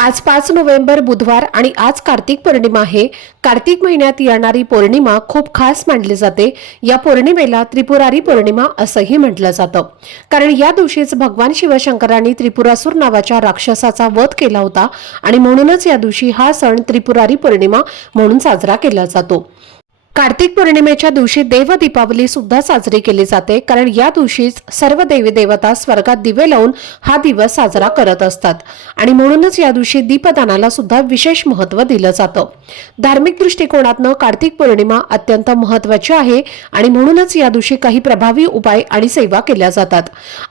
आज पाच नोव्हेंबर बुधवार आणि आज कार्तिक पौर्णिमा आहे. कार्तिक महिन्यात येणारी पौर्णिमा खूप खास मानली जाते. या पौर्णिमेला त्रिपुरारी पौर्णिमा असंही म्हटलं जातं. कारण या दिवशीच भगवान शिवशंकरांनी त्रिपुरासूर नावाच्या राक्षसाचा वध केला होता आणि म्हणूनच या दिवशी हा सण त्रिपुरारी पौर्णिमा म्हणून साजरा केला जातो. कार्तिक पौर्णिमेच्या दिवशी देव दीपावली सुद्धा साजरी केली जाते. कारण या दिवशीच सर्व देवी देवता स्वर्गात दिवे लावून हा दिवस साजरा करत असतात. आणि म्हणूनच या दिवशी दीपदानाला सुद्धा विशेष महत्त्व दिलं जातं. धार्मिक दृष्टिकोनातनं कार्तिक पौर्णिमा अत्यंत महत्वाची आहे. आणि म्हणूनच या दिवशी काही प्रभावी उपाय आणि सेवा केल्या जातात.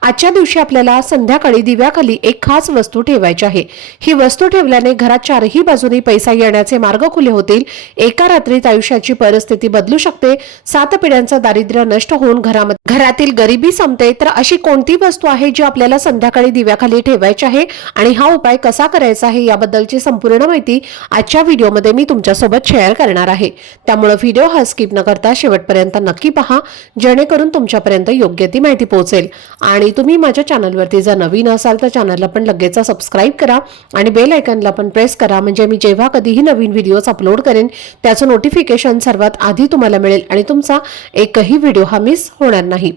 आजच्या दिवशी आपल्याला संध्याकाळी दिव्याखाली एक खास वस्तू ठेवायची आहे. ही वस्तू ठेवल्याने घरात चारही बाजूनी पैसा येण्याचे मार्ग खुले होतील. एका रात्रीत आयुष्याची परिस्थिती बदलू शकते. सात पिढ्यांचं दारिद्र्य नष्ट होऊन घरामध्ये घरातील गरिबी संपते. तर अशी कोणती वस्तू आहे जी आपल्याला संध्याकाळी दिव्याखाली ठेवायची आहे? आणि हा उपाय कसा करायचा आहे? याबद्दलची संपूर्ण माहिती आजच्या व्हिडिओमध्ये मी तुमच्यासोबत शेअर करणार आहे. त्यामुळे व्हिडिओ हा स्किप न करता शेवटपर्यंत नक्की पहा. जेणेकरून तुमच्यापर्यंत योग्य ती माहिती पोहोचेल. आणि तुम्ही माझ्या चॅनलवरती जर नवीन असाल तर चॅनलला पण लगेच सबस्क्राईब करा. आणि बेल आयकनला पण प्रेस करा. म्हणजे मी जेव्हा कधीही नवीन व्हिडिओज अपलोड करेन त्याचं नोटिफिकेशन सर्वात आधी तुम्हाला मिळेल आणि तुमचा एकही व्हिडिओ हा मिस होणार नाही.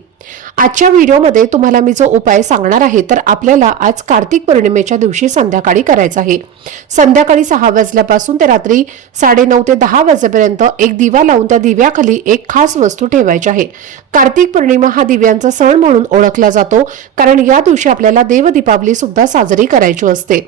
आजच्या व्हिडिओमध्ये तुम्हाला मी जो उपाय सांगणार आहे तर आपल्याला आज कार्तिक पौर्णिमेच्या दिवशी संध्याकाळी करायचा आहे. संध्याकाळी सहा वाजल्यापासून ते रात्री साडेनऊ ते दहा वाजेपर्यंत एक दिवा लावून त्या दिव्याखाली एक खास वस्तू ठेवायची आहे. कार्तिक पौर्णिमा हा दिव्यांचा सण म्हणून ओळखला जातो कारण या दिवशी आपल्याला देवदीपावली सुद्धा साजरी करायची असते.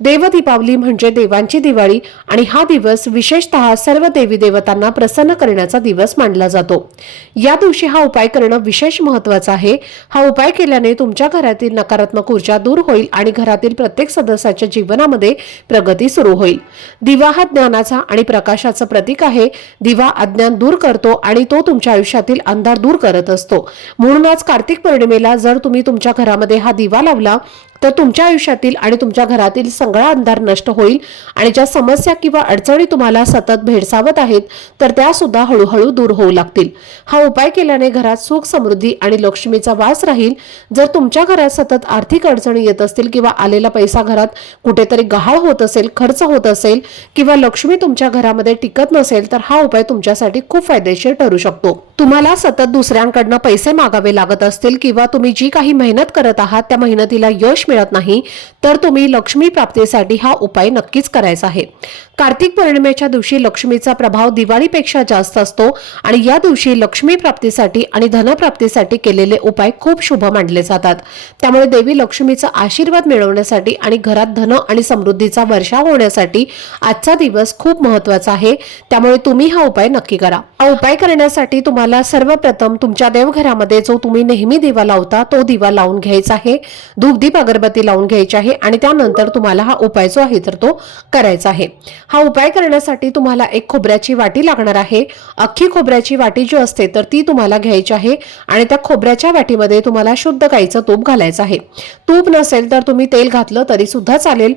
देवदीपावली म्हणजे देवांची दिवाळी आणि हा दिवस विशेषतः सर्व देवी देवतांना प्रसन्न करण्याचा दिवस मानला जातो. या दिवशी हा उपाय करणं विशेष महत्त्वाचा आहे. हा उपाय केल्याने तुमच्या घरातील नकारात्मक ऊर्जा दूर होईल आणि घरातील प्रत्येक सदस्याच्या जीवनामध्ये प्रगती सुरू होईल. दिवा हा ज्ञानाचा आणि प्रकाशाचं प्रतीक आहे. दिवा अज्ञान दूर करतो आणि तो तुमच्या आयुष्यातील अंधार दूर करत असतो. म्हणून आज कार्तिक पौर्णिमेला जर तुम्ही तुमच्या घरामध्ये हा दिवा लावला तर तुमच्या आयुष्यातील आणि तुमच्या घरातील सगळा अंधार नष्ट होईल आणि ज्या समस्या किंवा अडचणी तुम्हाला सतत भेडसावत आहेत तर त्या सुद्धा हळूहळू दूर होऊ लागतील. हा उपाय केल्याने घरात सुख समृद्धी आणि लक्ष्मीचा वास राहील. जर तुमच्या घरात सतत आर्थिक अडचणी येत असतील किंवा आलेला पैसा घरात कुठेतरी गहाळ होत असेल खर्च होत असेल किंवा लक्ष्मी तुमच्या घरामध्ये टिकत नसेल तर हा उपाय तुमच्यासाठी खूप फायदेशीर ठरू शकतो. तुम्हाला सतत दुसऱ्यांकडनं पैसे मागावे लागत असतील किंवा तुम्ही जी काही मेहनत करत आहात त्या मेहनतीला यश मिळत नाही तर तुम्ही लक्ष्मी प्राप्तीसाठी हा उपाय नक्कीच करायचा आहे. कार्तिक पौर्णिमेच्या दिवशी लक्ष्मीचा प्रभाव दिवाळीपेक्षा जास्त असतो आणि या दिवशी लक्ष्मी प्राप्तीसाठी आणि धनप्राप्तीसाठी केलेले उपाय खूप शुभ मानले जातात. त्यामुळे देवी लक्ष्मीचा आशीर्वाद मिळवण्यासाठी आणि घरात धन आणि समृद्धीचा वर्षा होण्यासाठी आजचा दिवस खूप महत्त्वाचा आहे. त्यामुळे तुम्ही हा उपाय नक्की करा. हा उपाय करण्यासाठी तुम्हाला सर्वप्रथम तुमच्या देवघरामध्ये जो तुम्ही नेहमी दिवा लावता तो दिवा लावून घ्यायचा आहे. धूपदीप अगरबत्ती लावून घ्यायची आहे आणि त्यानंतर तुम्हाला हा उपाय जो आहे तर तो करायचा आहे. हा उपाय करण्यासाठी तुम्हाला एक खोबऱ्याची वाटी लागणार आहे. अख्खी खोबऱ्याची वाटी जी असते तर ती तुम्हाला घ्यायची आहे आणि त्या खोबऱ्याच्या वाटीमध्ये तुम्हाला शुद्ध गाईचं तूप घालायचं आहे. तूप नसेल तर तुम्ही तेल घातलं तरी सुद्धा चालेल.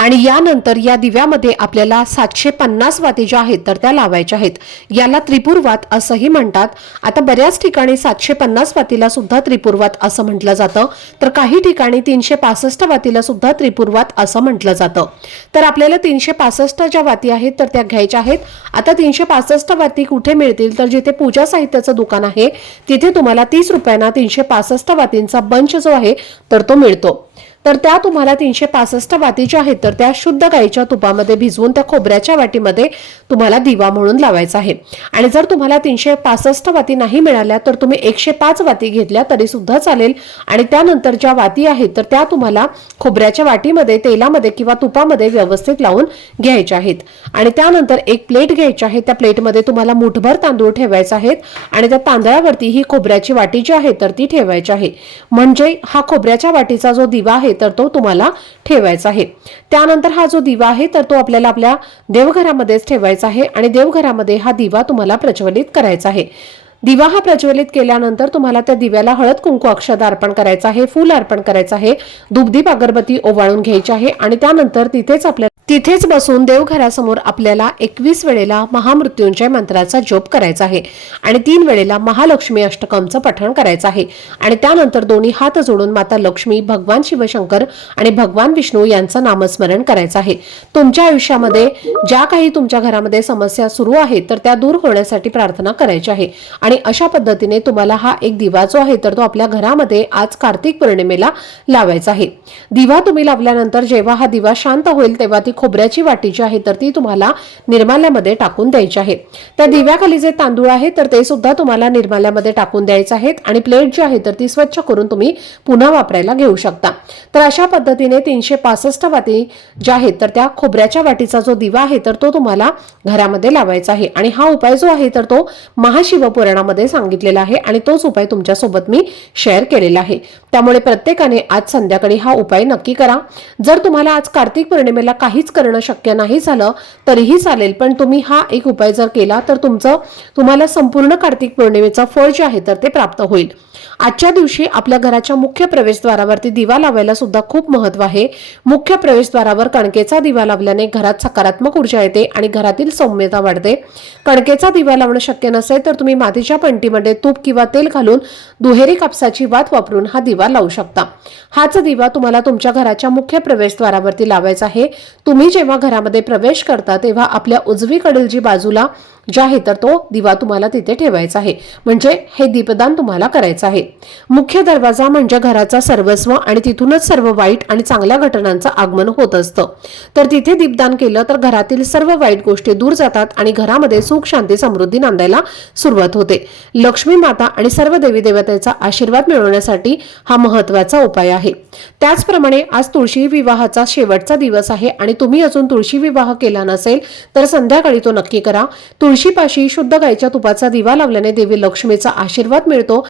आणि यानंतर या दिव्यामध्ये आपल्याला सातशे पन्नास वाती ज्या आहेत तर त्या लावायच्या आहेत. याला त्रिपुरवात असंही म्हणतात. आता बऱ्याच ठिकाणी सातशे पन्नास वातीला सुद्धा त्रिपुरवात असं म्हटलं जातं. तर काही ठिकाणी तीनशे पासष्ट वातीला सुद्धा त्रिपुरवात असं म्हटलं जातं. तर आपल्याला तीनशे पासष्ट ज्या वाती आहेत तर त्या घ्यायच्या आहेत. आता तीनशे पासष्ट वाती कुठे मिळतील? तर जिथे पूजा साहित्याचं दुकान आहे तिथे तुम्हाला तीस रुपयांना तीनशे पासष्ट वातींचा बंच जो आहे तर तो मिळतो. तर त्या तुम्हाला तीनशे पासष्ट वाती ज्या आहेत तर त्या शुद्ध गाईच्या तुपामध्ये भिजवून त्या खोबऱ्याच्या वाटीमध्ये तुम्हाला दिवा म्हणून लावायचा आहे. आणि जर तुम्हाला तीनशे पासष्ट वाती नाही मिळाल्या तर तुम्ही एकशे पाच वाती घेतल्या तरी सुद्धा चालेल. आणि त्यानंतर ज्या वाती आहेत तर त्या तुम्हाला खोबऱ्याच्या वाटीमध्ये तेलामध्ये किंवा तुपामध्ये व्यवस्थित लावून घ्यायच्या आहेत. आणि त्यानंतर एक प्लेट घ्यायची आहे त्या प्लेटमध्ये तुम्हाला मुठभर तांदूळ ठेवायचे आहेत. आणि त्या तांदळावरती ही खोबऱ्याची वाटी जी आहे तर ती ठेवायची आहे. म्हणजे हा खोबऱ्याच्या वाटीचा जो दिवा आहे तर तो तुम्हाला ठेवायचा आहे. त्यानंतर हा जो दिवा आहे तर तो आपल्याला आपल्या देवघरामध्येच ठेवायचा आहे आणि देवघरामध्ये हा दिवा तुम्हाला प्रज्वलित करायचा आहे. दिवा हा प्रज्वलित केल्यानंतर तुम्हाला त्या दिव्याला हळद कुंकू अक्षदा अर्पण करायचं आहे फूल अर्पण करायचं आहे दुग्धीप अगरबत्ती ओवाळून घ्यायची आहे आणि त्यानंतर तिथेच आपल्या तिथेच बसून देवघरासमोर आपल्याला एकवीस वेळेला महामृत्युंजय मंत्राचा जप करायचा आहे आणि तीन वेळेला महालक्ष्मी अष्टकमचं पठण करायचं आहे. आणि त्यानंतर दोन्ही हात जोडून माता लक्ष्मी भगवान शिवशंकर आणि भगवान विष्णू यांचं नामस्मरण करायचं आहे. तुमच्या आयुष्यामध्ये ज्या काही तुमच्या घरामध्ये समस्या सुरू आहेत तर त्या दूर होण्यासाठी प्रार्थना करायची आहे. आणि अशा पद्धतीने तुम्हाला हा एक दिवा जो आहे तर तो आपल्या घरामध्ये आज कार्तिक पौर्णिमेला लावायचा आहे. दिवा तुम्ही लावल्यानंतर जेव्हा हा दिवा शांत होईल तेव्हा ती खोबऱ्याची वाटी जी आहे तर ती तुम्हाला निर्माल्यामध्ये टाकून द्यायची आहे. त्या दिव्याखाली जे तांदूळ आहे तर ते सुद्धा तुम्हाला निर्माल्यामध्ये टाकून द्यायचे आहेत आणि प्लेट जी आहे तर ती स्वच्छ करून तुम्ही पुन्हा वापरायला घेऊ शकता. तर अशा पद्धतीने तीनशे पासष्ट वाटी ज्या आहेत तर त्या खोबऱ्याच्या वाटीचा जो दिवा आहे तर तो तुम्हाला घरामध्ये लावायचा आहे. आणि हा उपाय जो आहे तर तो महाशिवपुराणामध्ये सांगितलेला आहे आणि तोच उपाय तुमच्यासोबत मी शेअर केलेला आहे. त्यामुळे प्रत्येकाने आज संध्याकाळी हा उपाय नक्की करा. जर तुम्हाला आज कार्तिक पौर्णिमेला काहीच करणं शक्य नाही झालं तरीही चालेल. पण तुम्ही हा एक उपाय जर केला तर तुमचं तुम्हाला संपूर्ण कार्तिक पौर्णिमेचं फळ जे आहे तर ते प्राप्त होईल. आजच्या दिवशी आपल्या घराच्या मुख्य प्रवेशद्वारावरती दिवा लावायला सुद्धा खूप महत्त्व आहे. मुख्य प्रवेशद्वारावर कणकेचा दिवा लावल्याने घरात सकारात्मक ऊर्जा येते आणि घरातील सौम्यता वाढते. कणकेचा दिवा लावणं शक्य नसेल तर तुम्ही मातीच्या पंटीमध्ये तूप किंवा तेल घालून दुहेरी कापसाची वात वापरून हा दिवा लावू शकता. हाच दिवा तुम्हाला तुमच्या घराच्या मुख्य प्रवेशद्वारावरती लावायचा आहे. तुम्ही जेव्हा घरामध्ये प्रवेश करता तेव्हा आपल्या उजवीकडील जी बाजूला जे आहे तर तो दिवा तुम्हाला तिथे ठेवायचा आहे. म्हणजे हे दीपदान तुम्हाला करायचं आहे. मुख्य दरवाजा म्हणजे घराचा सर्वस्व आणि तिथूनच सर्व वाईट आणि चांगल्या घटनांचं आगमन होत असतं. तर तिथे दीपदान केलं तर घरातील सर्व वाईट गोष्टी दूर जातात आणि घरामध्ये सुख शांती समृद्धी नांदायला सुरुवात होते. लक्ष्मी माता आणि सर्व देवी देवतेचा आशीर्वाद मिळवण्यासाठी हा महत्त्वाचा उपाय आहे. त्याचप्रमाणे आज तुळशी विवाहाचा शेवटचा दिवस आहे आणि तुम्ही अजून तुळशी विवाह केला नसेल तर संध्याकाळी तो नक्की करा. तुळशी तुळशीपाशी शुद्ध गायच्या तुपाचा दिवा लावल्याने देवी लक्ष्मीचा आशीर्वाद मिळतो.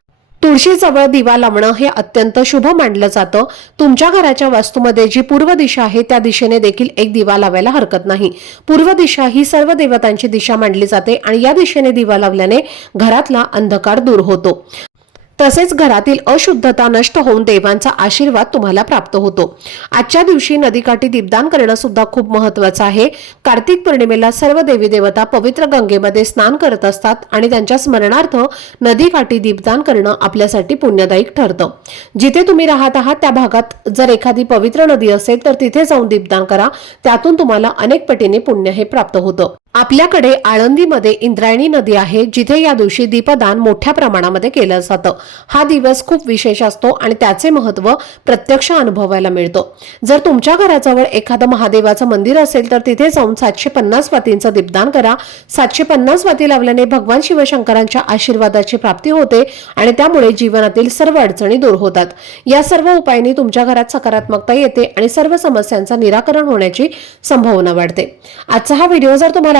तुळशीजवळ दिवा लावणं हे अत्यंत शुभ मानलं जातं. तुमच्या घराच्या वास्तूमध्ये जी पूर्व दिशा आहे त्या दिशेने देखील एक दिवा लावायला हरकत नाही. पूर्व दिशा ही सर्व देवतांची दिशा मानली जाते आणि या दिशेने दिवा लावल्याने घरातला अंधकार दूर होतो. तसेच घरातील अशुद्धता नष्ट होऊन देवांचा आशीर्वाद तुम्हाला प्राप्त होतो. आजच्या दिवशी नदीकाठी दीपदान करणं सुद्धा खूप महत्वाचं आहे. कार्तिक पौर्णिमेला सर्व देवी देवता पवित्र गंगेमध्ये स्नान करत असतात आणि त्यांच्या स्मरणार्थ नदीकाठी दीपदान करणं आपल्यासाठी पुण्यदायी ठरतं. जिथे तुम्ही राहत आहात त्या भागात जर एखादी पवित्र नदी असेल तर तिथे जाऊन दीपदान करा. त्यातून तुम्हाला अनेक पटीने पुण्य हे प्राप्त होतं. आपल्याकडे आळंदीमध्ये इंद्रायणी नदी आहे जिथे या दिवशी दीपदान मोठ्या प्रमाणामध्ये केलं जातं. हा दिवस खूप विशेष असतो आणि त्याचे महत्त्व प्रत्यक्ष अनुभवायला मिळतं. जर तुमच्या घराजवळ एखादं महादेवाचं मंदिर असेल तर तिथे जाऊन सातशे पन्नास वातींचं दीपदान करा. सातशे पन्नास वाती लावल्याने भगवान शिवशंकरांच्या आशीर्वादाची प्राप्ती होते आणि त्यामुळे जीवनातील सर्व अडचणी दूर होतात. या सर्व उपायांनी तुमच्या घरात सकारात्मकता येते आणि सर्व समस्यांचं निराकरण होण्याची संभावना वाढते. आजचा हा व्हिडिओ जर तुम्हाला